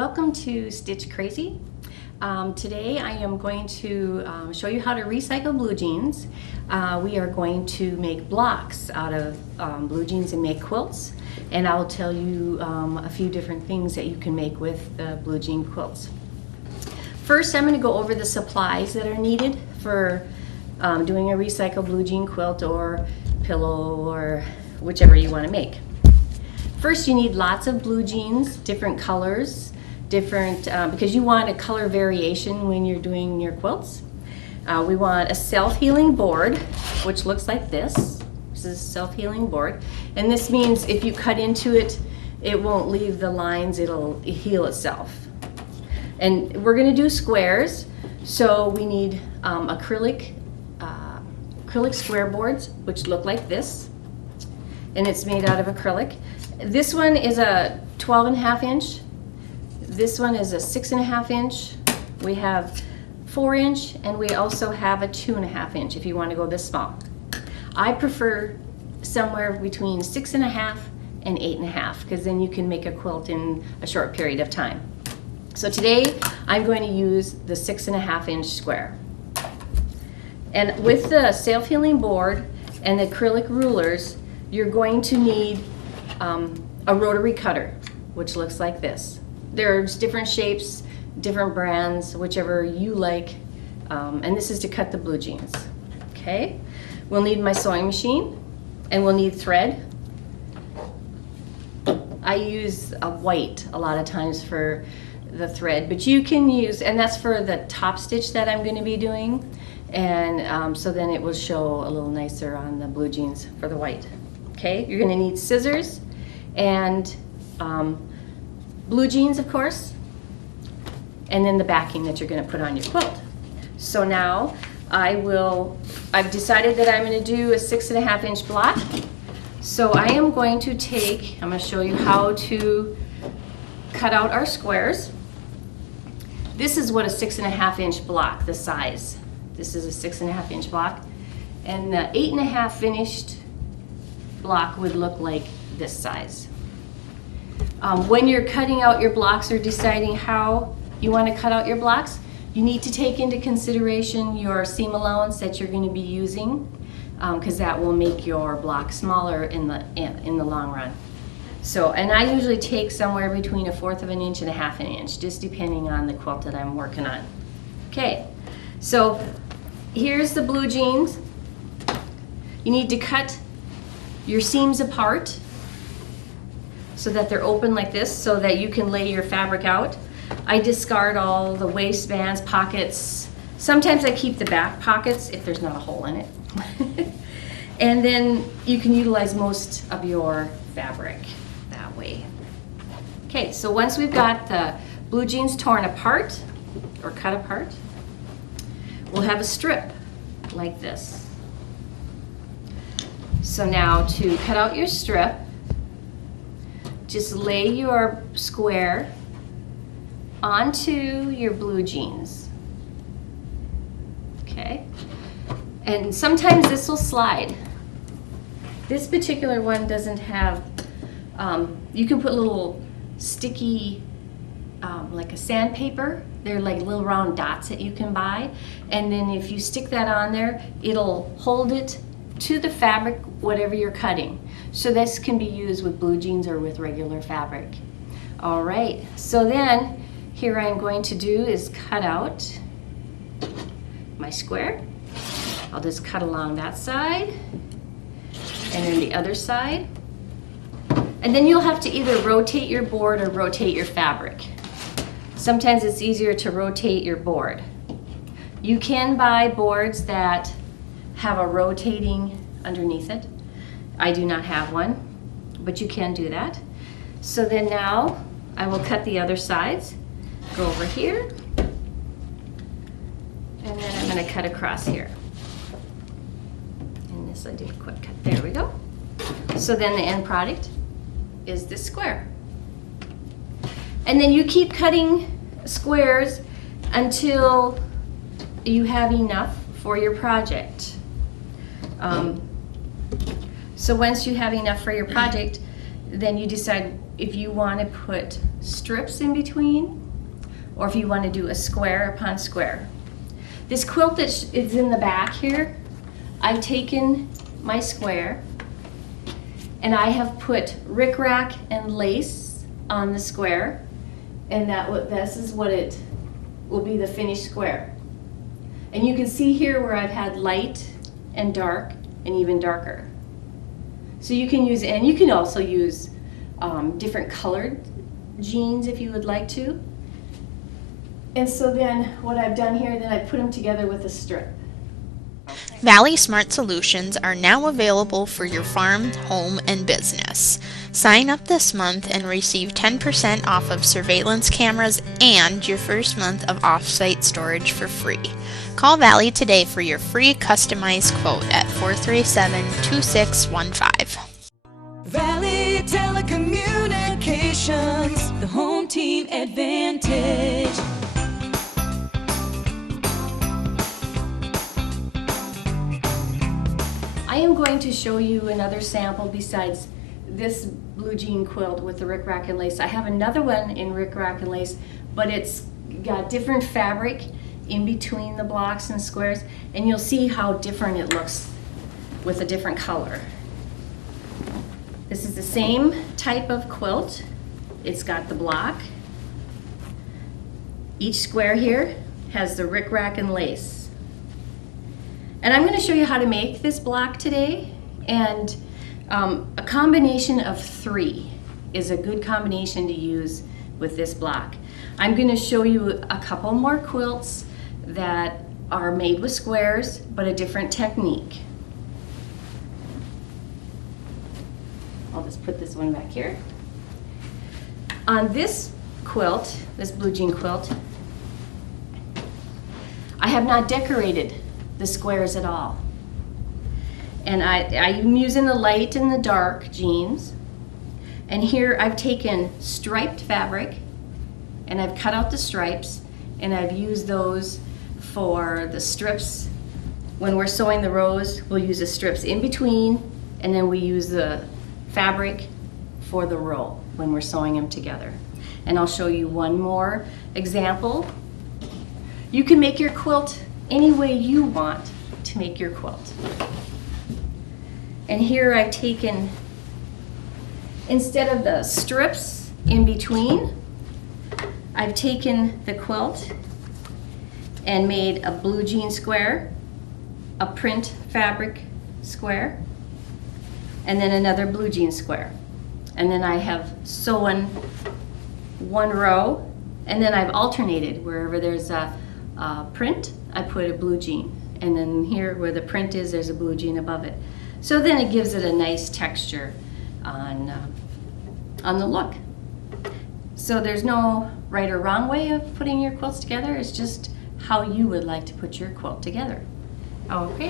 Welcome to Stitch Crazy. Today I am going to show you how to recycle blue jeans. We are going to make blocks out of blue jeans and make quilts, and I'll tell you a few different things that you can make with the blue jean quilts. First, I'm going to go over the supplies that are needed for doing a recycled blue jean quilt or pillow or whichever you want to make. First, you need lots of blue jeans, different colors, because you want a color variation when you're doing your quilts. We want a self-healing board, which looks like this. This is a self-healing board. And this means if you cut into it, it won't leave the lines, it'll heal itself. And we're gonna do squares, so we need acrylic square boards, which look like this. And it's made out of acrylic. This one is a 12.5 inch. This one is a 6.5 inch. We have 4 inch, and we also have a 2.5 inch if you want to go this small. I prefer somewhere between 6.5 and 8.5, because then you can make a quilt in a short period of time. So today I'm going to use the 6.5 inch square. And with the self-healing board and the acrylic rulers, you're going to need a rotary cutter, which looks like this. There's different shapes, different brands, whichever you like, and this is to cut the blue jeans. Okay, we'll need my sewing machine, and we'll need thread. I use a white a lot of times for the thread, but you can use, and that's for the top stitch that I'm going to be doing, and so then it will show a little nicer on the blue jeans for the white. Okay, you're going to need scissors and blue jeans, of course, and then the backing that you're going to put on your quilt. So now I've decided that I'm going to do a 6.5 inch block. So I am going to I'm going to show you how to cut out our squares. This is what a 6.5 inch block, the size. This is a 6.5 inch block, and the 8.5 finished block would look like this size. When you're cutting out your blocks or deciding how you want to cut out your blocks, you need to take into consideration your seam allowance that you're going to be using, because that will make your block smaller in the long run. So, and I usually take somewhere between 1/4 of an inch and 1/2 inch, just depending on the quilt that I'm working on. Okay, so here's the blue jeans. You need to cut your seams apart so that they're open like this, so that you can lay your fabric out. I discard all the waistbands, pockets. Sometimes I keep the back pockets if there's not a hole in it. And then you can utilize most of your fabric that way. Okay, so once we've got the blue jeans torn apart or cut apart, we'll have a strip like this. So now to cut out your strip, just lay your square onto your blue jeans. Okay, and sometimes this will slide. This particular one doesn't have, you can put little sticky, like a sandpaper. They're like little round dots that you can buy, and then if you stick that on there, it'll hold it to the fabric, whatever you're cutting. So this can be used with blue jeans or with regular fabric. All right, so then here I'm going to do is cut out my square. I'll just cut along that side and then the other side. And then you'll have to either rotate your board or rotate your fabric. Sometimes it's easier to rotate your board. You can buy boards that have a rotating underneath it. I do not have one, but you can do that. So then now I will cut the other sides, go over here, and then I'm going to cut across here. And this I did a quick cut. There we go. So then the end product is this square. And then you keep cutting squares until you have enough for your project. So once you have enough for your project, then you decide if you want to put strips in between, or if you want to do a square upon square. This quilt that is in the back here, I've taken my square and I have put Rickrack and Lace on the square, and this is what it will be, the finished square. And you can see here where I've had light and dark and even darker. So you can use, and you can also use different colored jeans if you would like to. And so then what I've done here, then I put them together with a strip. Valley Smart Solutions are now available for your farm, home, and business. Sign up this month and receive 10% off of surveillance cameras and your first month of off-site storage for free. Call Valley today for your free customized quote at 437-2615. Valley Telecommunications, the home team advantage. I am going to show you another sample besides this blue jean quilt with the Rickrack and Lace. I have another one in Rickrack and Lace, but it's got different fabric in between the blocks and squares, and you'll see how different it looks with a different color. This is the same type of quilt. It's got the block. Each square here has the Rickrack and Lace. And I'm going to show you how to make this block today, and a combination of 3 is a good combination to use with this block. I'm going to show you a couple more quilts that are made with squares but a different technique. I'll just put this one back here. On this quilt, this blue jean quilt, I have not decorated the squares at all. And I'm using the light and the dark jeans. And here I've taken striped fabric and I've cut out the stripes, and I've used those for the strips. When we're sewing the rows, we'll use the strips in between, and then we use the fabric for the row when we're sewing them together. And I'll show you one more example. You can make your quilt any way you want to make your quilt. And here I've taken, instead of the strips in between, I've taken the quilt and made a blue jean square, a print fabric square, and then another blue jean square. And then I have sewn one row, and then I've alternated. Wherever there's a print, I put a blue jean. And then here where the print is, there's a blue jean above it. So then it gives it a nice texture on the look. So there's no right or wrong way of putting your quilts together. It's just how you would like to put your quilt together. Okay.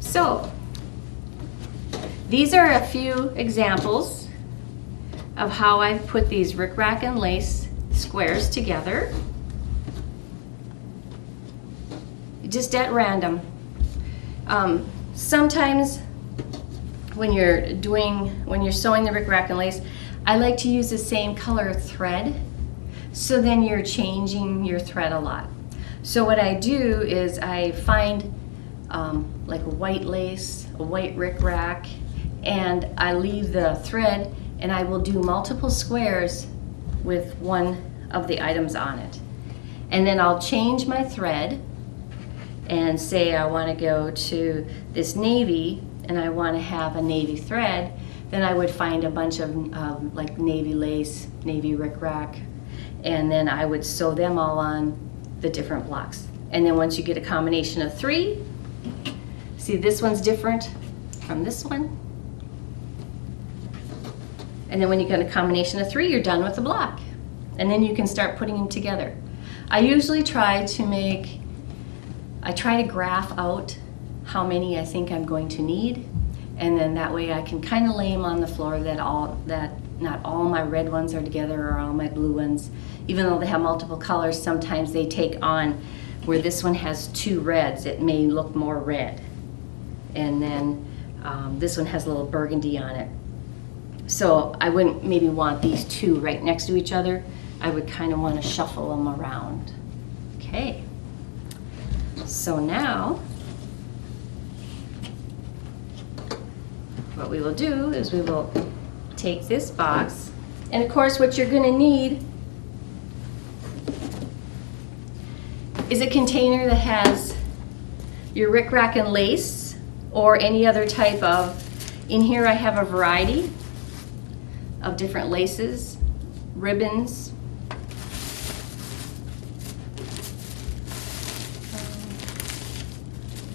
So these are a few examples of how I've put these Rickrack and Lace squares together, just at random. Sometimes when you're sewing the Rickrack and Lace, I like to use the same color thread, so then you're changing your thread a lot. So what I do is I find like a white lace, a white Rickrack, and I leave the thread, and I will do multiple squares with one of the items on it. And then I'll change my thread and say I want to go to this navy and I want to have a navy thread. Then I would find a bunch of like navy lace, navy Rickrack, and then I would sew them all on the different blocks. And then once you get a combination of 3, see this one's different from this one. And then when you get a combination of 3, you're done with the block. And then you can start putting them together. I usually try to graph out how many I think I'm going to need. And then that way I can kind of lay them on the floor that not all my red ones are together or all my blue ones. Even though they have multiple colors, sometimes they take on, where this one has 2 reds, it may look more red. And then This one has a little burgundy on it. So I wouldn't maybe want these two right next to each other. I would kind of want to shuffle them around. Okay. So now, what we will do is we will take this box, and of course what you're going to need is a container that has your Rickrack and Lace or any other type of, in here I have a variety of different laces, ribbons,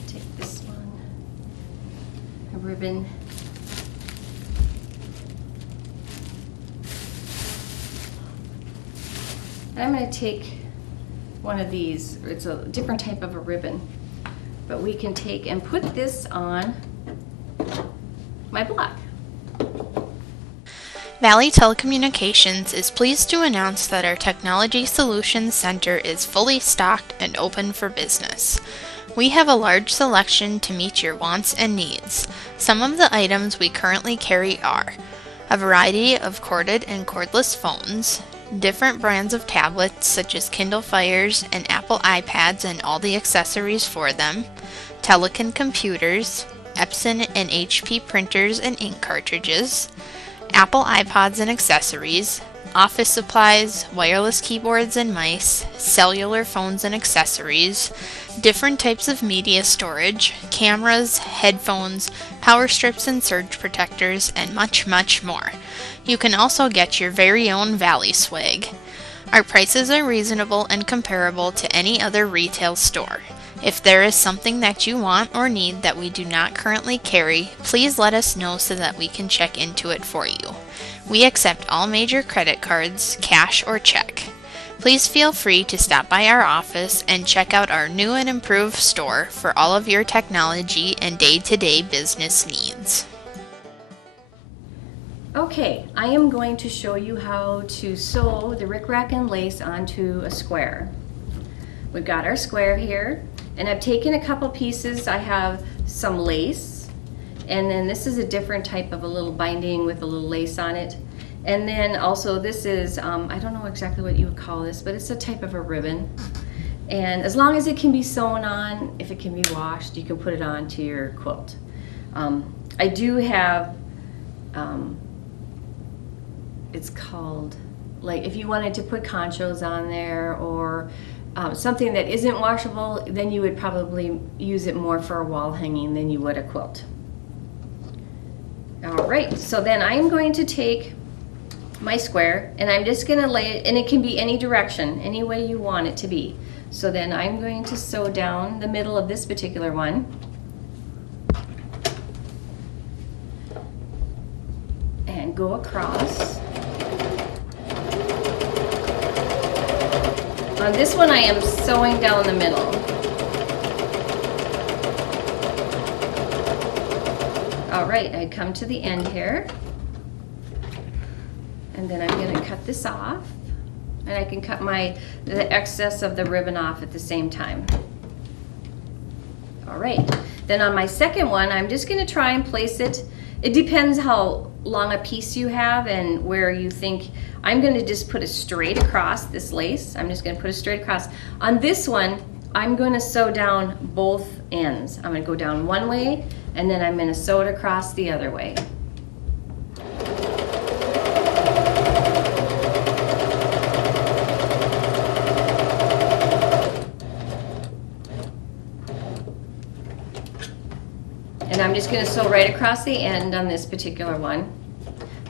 take this one, a ribbon, and I'm going to take one of these. It's a different type of a ribbon, but we can take and put this on my block. Valley Telecommunications is pleased to announce that our Technology Solutions Center is fully stocked and open for business. We have a large selection to meet your wants and needs. Some of the items we currently carry are a variety of corded and cordless phones, different brands of tablets such as Kindle Fires and Apple iPads and all the accessories for them, Telekin computers, Epson and HP printers and ink cartridges, Apple iPods and accessories, office supplies, wireless keyboards and mice, cellular phones and accessories, different types of media storage, cameras, headphones, power strips and surge protectors, and much, much more. You can also get your very own Valley swag. Our prices are reasonable and comparable to any other retail store. If there is something that you want or need that we do not currently carry, please let us know so that we can check into it for you. We accept all major credit cards, cash or check. Please feel free to stop by our office and check out our new and improved store for all of your technology and day-to-day business needs. Okay, I am going to show you how to sew the Rickrack and Lace onto a square. We've got our square here, and I've taken a couple pieces. I have some lace, and then this is a different type of a little binding with a little lace on it. And then also this is, I don't know exactly what you would call this, but it's a type of a ribbon. And as long as it can be sewn on, if it can be washed, you can put it on to your quilt. I do have, it's called, like if you wanted to put conchos on there or something that isn't washable, then you would probably use it more for a wall hanging than you would a quilt. All right, so then I'm going to take my square and I'm just going to lay it, and it can be any direction, any way you want it to be. So then I'm going to sew down the middle of this particular one. And go across. On this one I am sewing down the middle. All right, I come to the end here. And then I'm going to cut this off. And I can cut the excess of the ribbon off at the same time. All right, then on my second one, I'm just going to try and place it. It depends how long a piece you have and where you think. I'm going to just put it straight across this lace. I'm just going to put it straight across. On this one, I'm going to sew down both ends. I'm going to go down one way, and then I'm going to sew it across the other way. And I'm just going to sew right across the end on this particular one.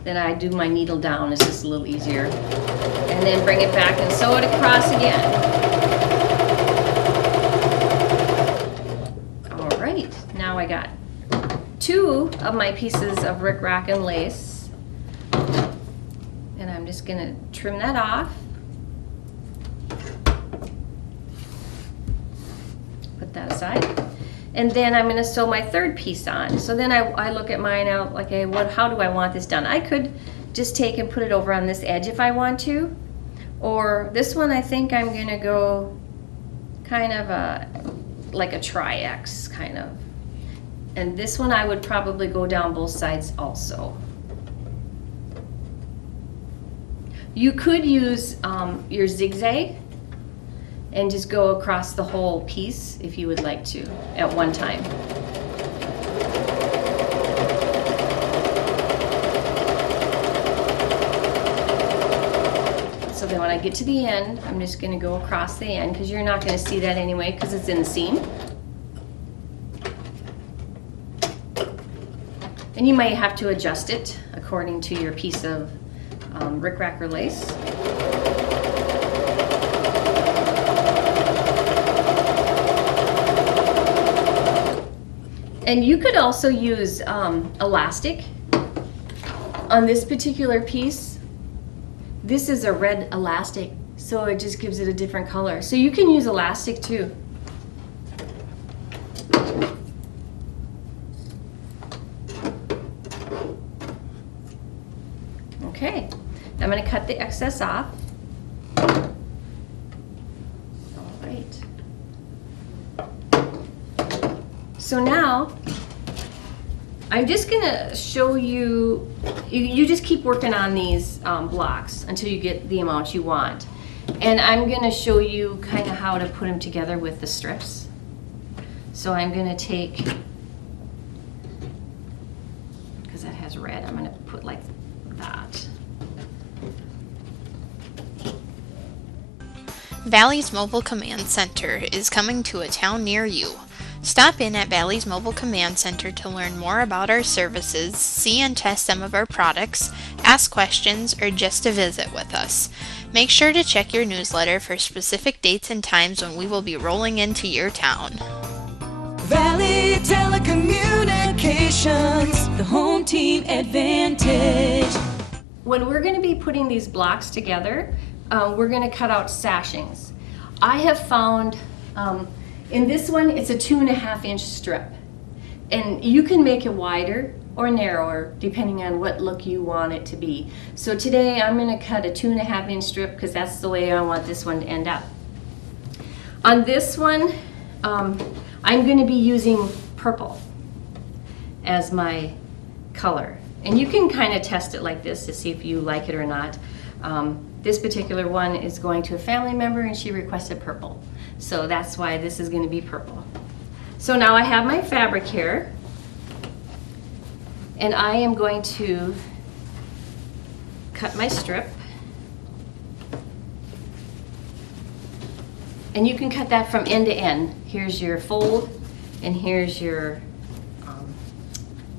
Then I do my needle down, it's just a little easier. And then bring it back and sew it across again. All right, now I got two of my pieces of Rickrack and Lace. And I'm just going to trim that off. Put that aside. And then I'm going to sew my third piece on. So then I look at mine out like, okay, how do I want this done? I could just take and put it over on this edge if I want to. Or this one, I think I'm going to go kind of like a tri-X kind of. And this one I would probably go down both sides also. You could use your zigzag and just go across the whole piece if you would like to at one time. So then when I get to the end, I'm just going to go across the end because you're not going to see that anyway because it's in the seam. And you might have to adjust it according to your piece of Rickrack or Lace. And you could also use elastic on this particular piece. This is a red elastic, so it just gives it a different color. So you can use elastic too. Okay, I'm going to cut the excess off. All right. So now, I'm just going to show you, you just keep working on these blocks until you get the amount you want. And I'm going to show you kind of how to put them together with the strips. So I'm going to take, because that has red, I'm going to put like that. Valley's Mobile Command Center is coming to a town near you. Stop in at Valley's Mobile Command Center to learn more about our services, see and test some of our products, ask questions, or just to visit with us. Make sure to check your newsletter for specific dates and times when we will be rolling into your town. Valley Telecommunications, the home team advantage. When we're going to be putting these blocks together, we're going to cut out sashings. I have found in this one, it's a 2.5 inch strip. And you can make it wider or narrower depending on what look you want it to be. So today I'm going to cut a 2.5 inch strip because that's the way I want this one to end up. On this one, I'm going to be using purple as my color. And you can kind of test it like this to see if you like it or not. This particular one is going to a family member and she requested purple. So that's why this is going to be purple. So now I have my fabric here. And I am going to cut my strip. And you can cut that from end to end. Here's your fold and here's your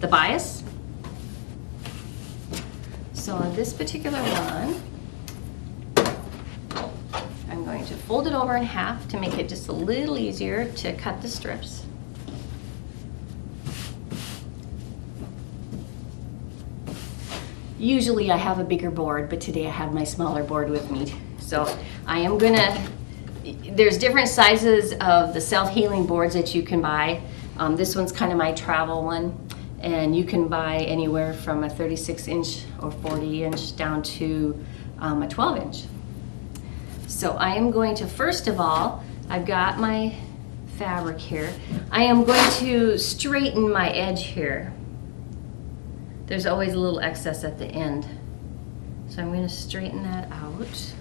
the bias. So on this particular one, I'm going to fold it over in half to make it just a little easier to cut the strips. Usually I have a bigger board, but today I have my smaller board with me. So I am gonna, there's different sizes of the self-healing boards that you can buy. This one's kind of my travel one. And you can buy anywhere from a 36 inch or 40 inch down to a 12 inch. So I am going to, first of all, I've got my fabric here. I am going to straighten my edge here. There's always a little excess at the end. So I'm going to straighten that out.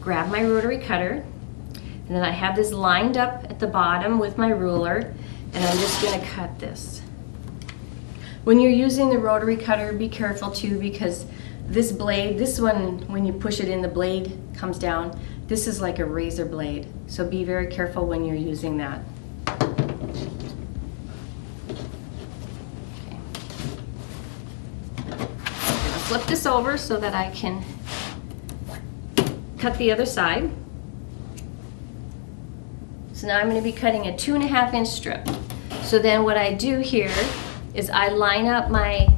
Grab my rotary cutter. And then I have this lined up at the bottom with my ruler. And I'm just going to cut this. When you're using the rotary cutter, be careful too, because this blade, this one, when you push it in, the blade comes down. This is like a razor blade, so be very careful when you're using that. Okay. I'm gonna flip this over so that I can cut the other side. So now I'm going to be cutting a 2.5 inch strip. So then what I do here is I line up my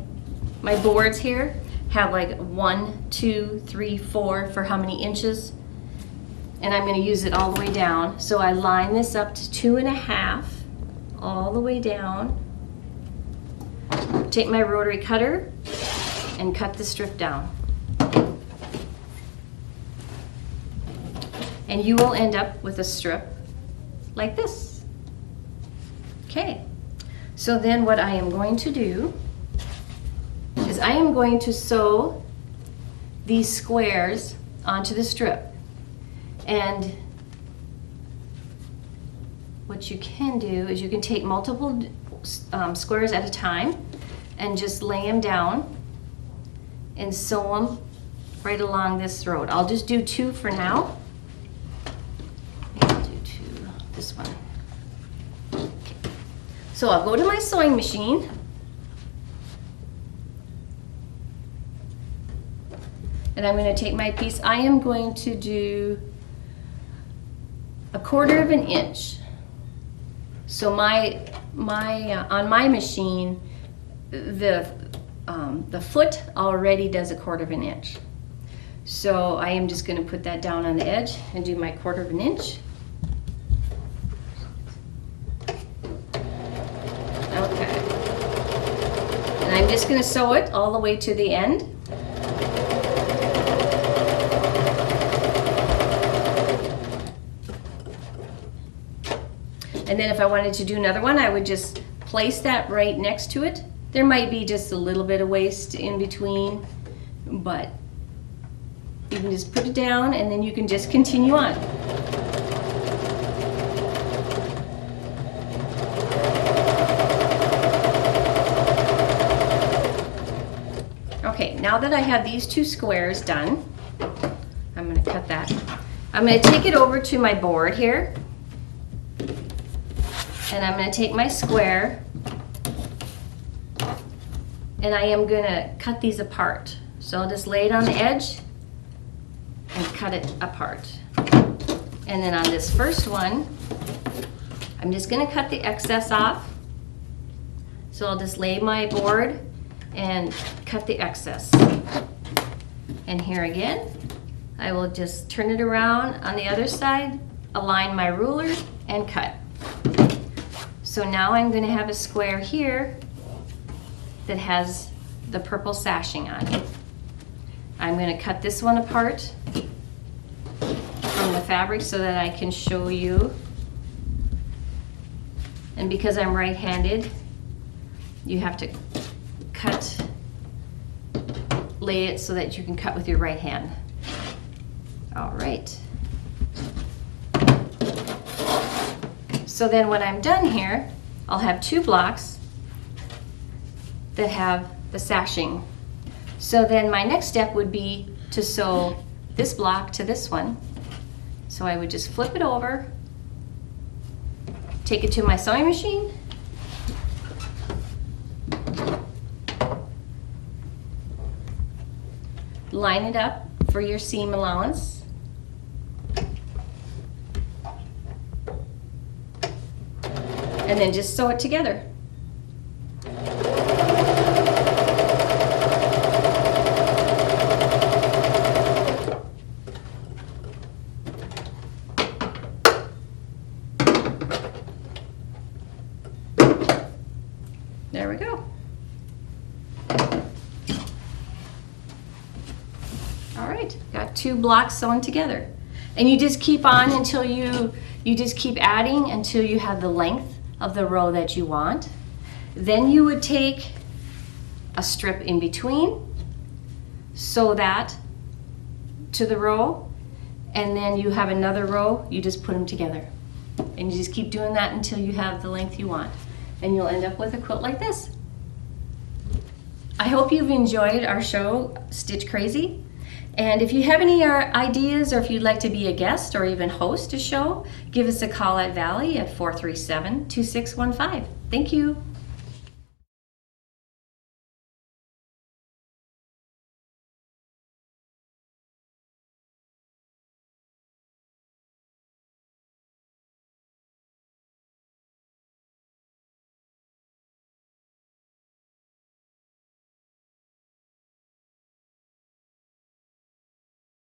boards here, have like 1, 2, 3, 4 for how many inches, and I'm going to use it all the way down. So I line this up to 2.5 all the way down. Take my rotary cutter and cut the strip down. And you will end up with a strip like this. Okay. So then what I am going to do is I am going to sew these squares onto the strip. And what you can do is you can take multiple squares at a time and just lay them down and sew them right along this road. I'll just do 2 for now. Maybe I'll do 2, this one. Okay. So I'll go to my sewing machine. And I'm going to take my piece. I am going to do 1/4 of an inch. So on my machine, the foot already does 1/4 of an inch. So I am just going to put that down on the edge and do my 1/4 of an inch. Okay. And I'm just going to sew it all the way to the end. And then if I wanted to do another one, I would just place that right next to it. There might be just a little bit of waste in between, but you can just put it down and then you can just continue on. Okay, now that I have these 2 squares done, I'm going to cut that. I'm going to take it over to my board here. And I'm going to take my square and I am going to cut these apart. So I'll just lay it on the edge and cut it apart. And then on this first one, I'm just going to cut the excess off. So I'll just lay my board and cut the excess. And here again, I will just turn it around on the other side, align my ruler, and cut. So now I'm going to have a square here that has the purple sashing on it. I'm going to cut this one apart from the fabric so that I can show you. And because I'm right-handed, you have to lay it so that you can cut with your right hand. All right. So then when I'm done here, I'll have 2 blocks that have the sashing. So then my next step would be to sew this block to this one. So I would just flip it over, take it to my sewing machine, line it up for your seam allowance. And then just sew it together. There we go. All right, got 2 blocks sewn together. And you just keep on until you just keep adding until you have the length of the row that you want. Then you would take a strip in between, sew that to the row, and then you have another row, you just put them together. And you just keep doing that until you have the length you want. And you'll end up with a quilt like this. I hope you've enjoyed our show, Stitch Crazy. And if you have any ideas or if you'd like to be a guest or even host a show, give us a call at Valley at 437-2615. Thank you.